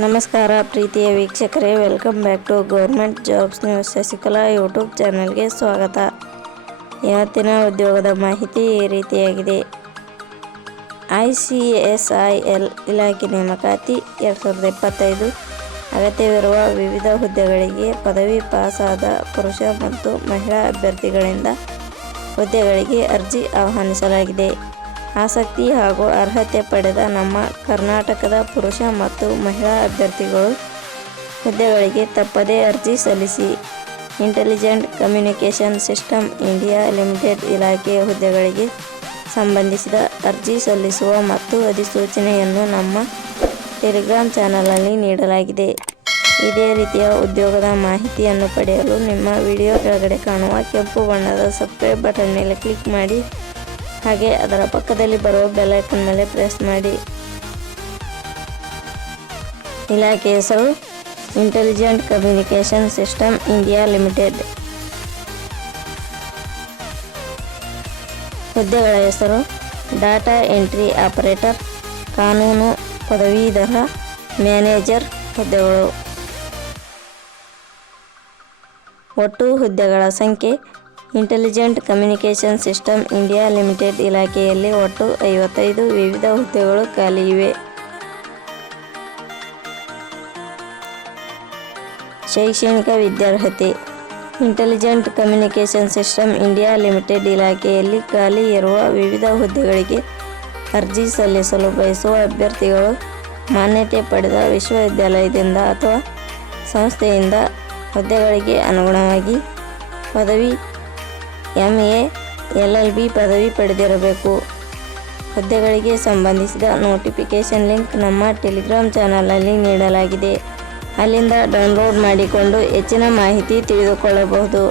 ನಮಸ್ಕಾರ ಪ್ರೀತಿಯ ವೀಕ್ಷಕರೇ, welcome back to government jobs news Shashikala YouTube ಚಾನಲ್ಗೆ ಸ್ವಾಗತ. ಇವತ್ತಿನ ಉದ್ಯೋಗದ ಮಾಹಿತಿ ಈ ರೀತಿಯಾಗಿದೆ. ICSIL ಇಲಾಖೆ ನೇಮಕಾತಿ 2025 ಅಗತ್ಯವಿರುವ ವಿವಿಧ ಹುದ್ದೆಗಳಿಗೆ ಪದವಿ ಪಾಸಾದ ಪುರುಷ ಮತ್ತು ಮಹಿಳಾ ಅಭ್ಯರ್ಥಿಗಳಿಂದ ಹುದ್ದೆಗಳಿಗೆ ಅರ್ಜಿ ಆಹ್ವಾನಿಸಲಾಗಿದೆ. ಆಸಕ್ತಿ ಹಾಗೂ ಅರ್ಹತೆ ಪಡೆದ ನಮ್ಮ ಕರ್ನಾಟಕದ ಪುರುಷ ಮತ್ತು ಮಹಿಳಾ ಅಭ್ಯರ್ಥಿಗಳು ಹುದ್ದೆಗಳಿಗೆ ತಪ್ಪದೇ ಅರ್ಜಿ ಸಲ್ಲಿಸಿ. Intelligent communication system India limited ಇಲಾಖೆಯ ಹುದ್ದೆಗಳಿಗೆ ಸಂಬಂಧಿಸಿದ ಅರ್ಜಿ ಸಲ್ಲಿಸುವ ಮತ್ತು ಅಧಿಸೂಚನೆಯನ್ನು ನಮ್ಮ ಟೆಲಿಗ್ರಾಮ್ ಚಾನಲ್ನಲ್ಲಿ ನೀಡಲಾಗಿದೆ. ಇದೇ ರೀತಿಯ ಉದ್ಯೋಗದ ಮಾಹಿತಿಯನ್ನು ಪಡೆಯಲು ನಿಮ್ಮ ವಿಡಿಯೋ ಕೆಳಗಡೆ ಕಾಣುವ ಕೆಂಪು ಬಣ್ಣದ ಸಬ್ಸ್ಕ್ರೈಬ್ ಬಟನ್ ಮೇಲೆ ಕ್ಲಿಕ್ ಮಾಡಿ, ಹಾಗೆ ಅದರ ಪಕ್ಕದಲ್ಲಿ ಬರುವ ಬೆಲ್ ಐಕಾನ್ ಮೇಲೆ ಪ್ರೆಸ್ ಮಾಡಿ. ಇಲಾಖೆ ಹೆಸರು intelligent communication system India limited. ಹುದ್ದೆಗಳ ಹೆಸರು ಡಾಟಾ ಎಂಟ್ರಿ ಆಪರೇಟರ್, ಕಾನೂನು ಪದವೀಧರ, ಮ್ಯಾನೇಜರ್ ಹುದ್ದೆಗಳು. ಒಟ್ಟು ಹುದ್ದೆಗಳ ಸಂಖ್ಯೆ intelligent communication system India limited ಇಲಾಖೆಯಲ್ಲಿ ಒಟ್ಟು 55 ವಿವಿಧ ಹುದ್ದೆಗಳು ಖಾಲಿ ಇವೆ. ಶೈಕ್ಷಣಿಕ ವಿದ್ಯಾರ್ಹತೆ. Intelligent communication system India limited ಇಲಾಖೆಯಲ್ಲಿ ಖಾಲಿ ಇರುವ ವಿವಿಧ ಹುದ್ದೆಗಳಿಗೆ ಅರ್ಜಿ ಸಲ್ಲಿಸಲು ಬಯಸುವ ಅಭ್ಯರ್ಥಿಗಳು ಮಾನ್ಯತೆ ಪಡೆದ ವಿಶ್ವವಿದ್ಯಾಲಯದಿಂದ ಅಥವಾ ಸಂಸ್ಥೆಯಿಂದ ಹುದ್ದೆಗಳಿಗೆ ಅನುಗುಣವಾಗಿ ಪದವಿ MA LLB ಪದವಿ ಪಡೆದಿರಬೇಕು. ಹುದ್ದೆಗಳಿಗೆ ಸಂಬಂಧಿಸಿದ ನೋಟಿಫಿಕೇಷನ್ ಲಿಂಕ್ ನಮ್ಮ ಟೆಲಿಗ್ರಾಮ್ ಚಾನಲ್ನಲ್ಲಿ ನೀಡಲಾಗಿದೆ. ಅಲ್ಲಿಂದ ಡೌನ್ಲೋಡ್ ಮಾಡಿಕೊಂಡು ಹೆಚ್ಚಿನ ಮಾಹಿತಿ ತಿಳಿದುಕೊಳ್ಳಬಹುದು.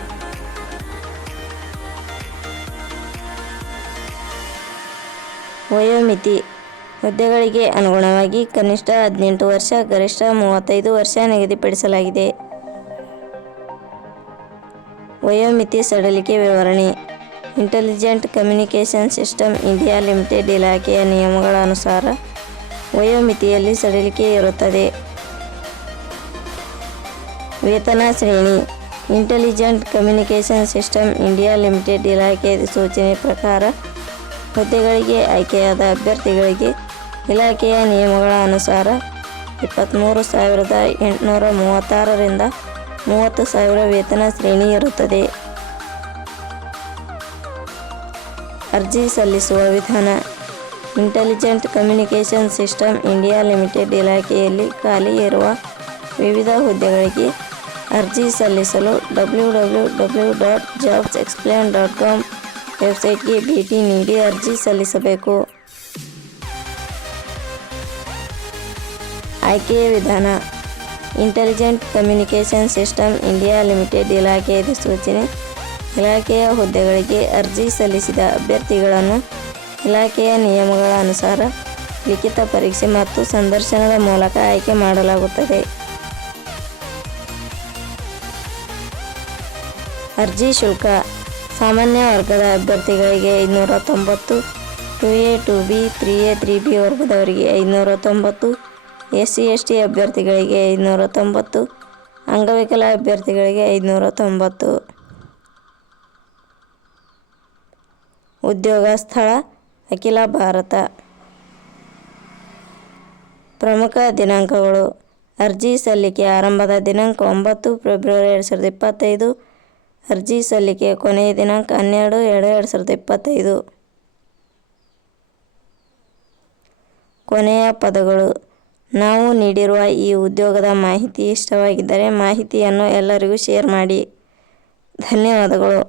ವಯೋಮಿತಿ. ಹುದ್ದೆಗಳಿಗೆ ಅನುಗುಣವಾಗಿ ಕನಿಷ್ಠ 18 ವರ್ಷ, ಗರಿಷ್ಠ 35 ವರ್ಷ ನಿಗದಿಪಡಿಸಲಾಗಿದೆ. ವಯೋಮಿತಿ ಸಡಿಲಿಕೆ ವಿವರಣೆ. Intelligent communication system India limited ಇಲಾಖೆಯ ನಿಯಮಗಳ ಅನುಸಾರ ವಯೋಮಿತಿಯಲ್ಲಿ ಸಡಿಲಿಕೆ ಇರುತ್ತದೆ. ವೇತನ ಶ್ರೇಣಿ. Intelligent communication system India limited ಇಲಾಖೆ ಸೂಚನೆ ಪ್ರಕಾರ ಹುದ್ದೆಗಳಿಗೆ ಆಯ್ಕೆಯಾದ ಅಭ್ಯರ್ಥಿಗಳಿಗೆ ಇಲಾಖೆಯ ನಿಯಮಗಳ ಅನುಸಾರ 23,836 ರಿಂದ 30,000 ವೇತನ ಶ್ರೇಣಿ ಇರುತ್ತದೆ. ಅರ್ಜಿ ಸಲ್ಲಿಸುವ ವಿಧಾನ. Intelligent communication system India limited ಇಲಾಖೆಯಲ್ಲಿ ಖಾಲಿ ಇರುವ ವಿವಿಧ ಹುದ್ದೆಗಳಿಗೆ ಅರ್ಜಿ ಸಲ್ಲಿಸಲು www.jobsexplain.com ವೆಬ್ಸೈಟ್ಗೆ ಭೇಟಿ ನೀಡಿ ಅರ್ಜಿ ಸಲ್ಲಿಸಬೇಕು. ಆಯ್ಕೆಯ ವಿಧಾನ. Intelligent communication system India limited ಇಲಾಖೆಯ ಸೂಚನೆ. ಇಲಾಖೆಯ ಹುದ್ದೆಗಳಿಗೆ ಅರ್ಜಿ ಸಲ್ಲಿಸಿದ ಅಭ್ಯರ್ಥಿಗಳನ್ನು ಇಲಾಖೆಯ ನಿಯಮಗಳ ಅನುಸಾರ ಲಿಖಿತ ಪರೀಕ್ಷೆ ಮತ್ತು ಸಂದರ್ಶನದ ಮೂಲಕ ಆಯ್ಕೆ ಮಾಡಲಾಗುತ್ತದೆ. ಅರ್ಜಿ ಶುಲ್ಕ. ಸಾಮಾನ್ಯ ವರ್ಗದ ಅಭ್ಯರ್ಥಿಗಳಿಗೆ 590, 2A 2B 3A 3B ವರ್ಗದವರಿಗೆ 590, SC/ST ಅಭ್ಯರ್ಥಿಗಳಿಗೆ 590, ಅಂಗವಿಕಲ ಅಭ್ಯರ್ಥಿಗಳಿಗೆ 590. ಉದ್ಯೋಗ ಸ್ಥಳ ಅಖಿಲ ಭಾರತ. ಪ್ರಮುಖ ದಿನಾಂಕಗಳು. ಅರ್ಜಿ ಸಲ್ಲಿಕೆ ಆರಂಭದ ದಿನಾಂಕ 9 ಫೆಬ್ರವರಿ 2025. ಅರ್ಜಿ ಸಲ್ಲಿಕೆ ಕೊನೆಯ ದಿನಾಂಕ 12/2/2025. ಕೊನೆಯ ಪದಗಳು. ನಾವು ನೀಡಿರುವ ಈ ಉದ್ಯೋಗದ ಮಾಹಿತಿ ಇಷ್ಟವಾಗಿದ್ದರೆ ಮಾಹಿತಿಯನ್ನು ಎಲ್ಲರಿಗೂ ಶೇರ್ ಮಾಡಿ. ಧನ್ಯವಾದಗಳು.